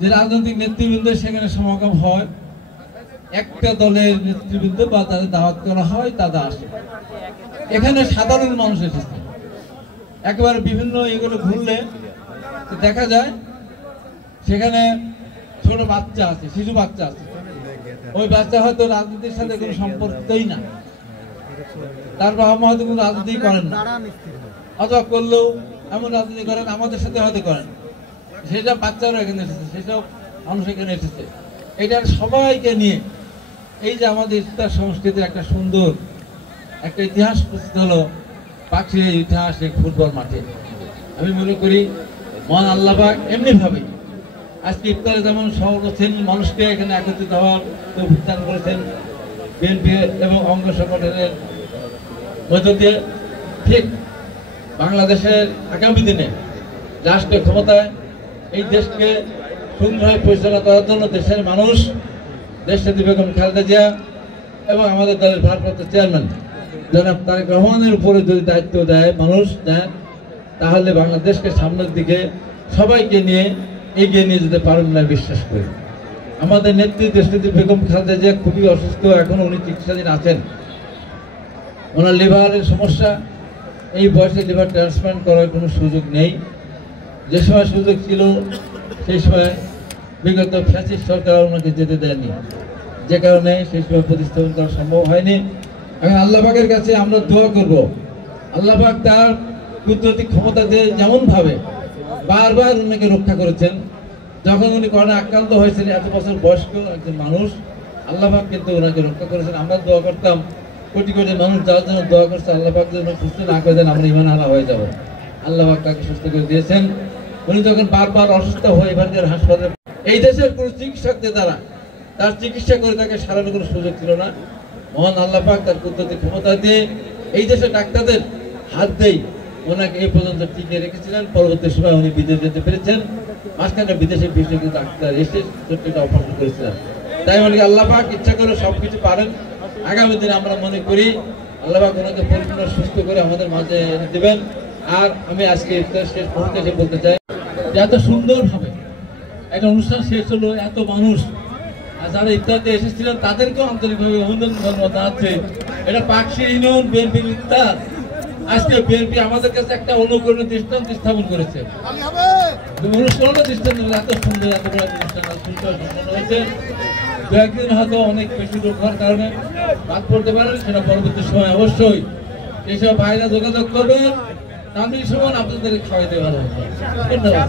যে রাজনৈতিক নেতৃবৃন্দ সেখানে সমাগম হয়, একটা দলের নেতৃবৃন্দ বা তাদের দাওয়াত করা হয়, তারা আসে। এখানে সাধারণ মানুষ এসেছে। একেবারে বিভিন্ন এগুলো ঘুরলে দেখা যায় সেখানে ছোট বাচ্চা আছে, শিশু বাচ্চা আছে। ওই বাচ্চা হয়তো রাজনীতির সাথে কোনো সম্পর্কই না, তার বাবা মা হয়তো কোনো রাজনীতি করেন না, অথবা করলেও এমন রাজনীতি করেন আমাদের সাথে হয়তো করেন। সেসব বাচ্চারা এখানে এসেছে, সেসব মানুষ এখানে এসেছে। এটার সবাইকে নিয়ে এই যে আমাদের ইফতার সংস্কৃতির একটা সুন্দর একটা ইতিহাস প্রস্তুত হলো পাখির ইতিহাস এই ফুটবল মাঠে। আমি মনে করি মহান আল্লাহ পাক এমনি ভাবে আজকে ইফতারে যেমন সর্বশ্রেণীর মানুষকে এখানে একত্রিত হওয়ার তৌফিক দান করেছেন বিএনপি এবং অঙ্গ সংগঠনের মধ্য দিয়ে, ঠিক বাংলাদেশের আগামী দিনে রাষ্ট্রীয় ক্ষমতায় এই দেশকে সুন্দরভাবে পরিচালনা করার জন্য দেশের মানুষ, দেশনেত্রী বেগম খালেদা জিয়া এবং আমাদের দলের ভারপ্রাপ্ত চেয়ারম্যান জনাব তারেক রহমানের উপরে যদি দায়িত্ব দেয় মানুষ দেন, তাহলে বাংলাদেশকে সামনের দিকে সবাইকে নিয়ে এগিয়ে নিয়ে যেতে পারবেন না বিশ্বাস করি। আমাদের নেত্রী দেশনেত্রী বেগম খালেদা জিয়া খুবই অসুস্থ, এখন উনি চিকিৎসাধীন আছেন। ওনার লিভারের সমস্যা, এই বয়সে লিভার ট্রান্সপ্লান্ট করার কোনো সুযোগ নেই। যে সময় সুযোগ ছিল সেই সময় বিগত ফ্যাসিস্ট সরকার ওনাকে যেতে দেয়নি, যে কারণে সেই সময় প্রতিস্থাপন করা সম্ভব হয়নি। এখন আল্লাহ পাকের কাছে আমরা দোয়া করব, আল্লাহ পাক তার কুদরতি ক্ষমতা দিয়ে যেমন ভাবে বারবার ওনাকে রক্ষা করেছেন। যখন উনি করোনা আক্রান্ত হয়েছেন, এত বছর বয়স্ক একজন মানুষ, আল্লাহ পাক কিন্তু ওনাকে রক্ষা করেছেন। আমরা দোয়া করতাম, কোটি কোটি মানুষ যাওয়ার জন্য দোয়া করছে, আল্লাহ পাক যেন সুস্থ না করে দেন, আমরা ইমান হারা হয়ে যাবো। আল্লাহ পাক তাকে সুস্থ করে দিয়েছেন। উনি যখন বারবার অসুস্থ হয়ে এখানকার হাসপাতালে, এই দেশের কোনো চিকিৎসকদের দ্বারা তার চিকিৎসা করে তাকে সারানোর কোনো সুযোগ ছিল না। মহান আল্লাহ পাক তার কুদরতি ক্ষমতা দিয়ে এই দেশের ডাক্তারদের হাত দেই ওনাকে এই পর্যন্ত টিকে রেখেছিলেন। পরবর্তী সময় উনি বিদেশ যেতে পেরেছেন। মাঝখানে বিদেশে বিশেষজ্ঞ ডাক্তার এসে ছোট্ট একটা অপারেশন করেছিলেন। তাই বলি আল্লাহ পাক ইচ্ছা করে সবকিছু পারেন। আগামী দিনে আমরা মনে করি আল্লাহ পাক ওনাকে পরিপূর্ণ সুস্থ করে আমাদের মাঝে এনে দেবেন। আর আমি আজকে শেষ মুহূর্তে এসে বলতে চাই যে এত সুন্দরভাবে একটা অনুষ্ঠান শেষ হলো, এত মানুষ আর যারা ইফতারতে এসেছিলেন তাদেরকেও আন্তরিকভাবে অভিনন্দন জানাচ্ছি। এটা পাকশী ইউনিয়ন বিএনপির ইফতার। আজকে বিএনপি আমাদের কাছে একটা অনুকরণীয় দৃষ্টান্ত স্থাপন করেছে। অনুষ্ঠানও দৃষ্টান্ত এত সুন্দর, এত বড় অনুষ্ঠান সম্পন্ন হয়েছে। দু একদিন হয়তো অনেক বেশি লোক হওয়ার কারণে বাদ পড়তে পারেন, সেটা পরবর্তী সময় অবশ্যই এইসব ভাইরা যোগাযোগ করবেন, তাদের সময় আপনাদের খাওয়াইতে ভালো হবে। ধন্যবাদ।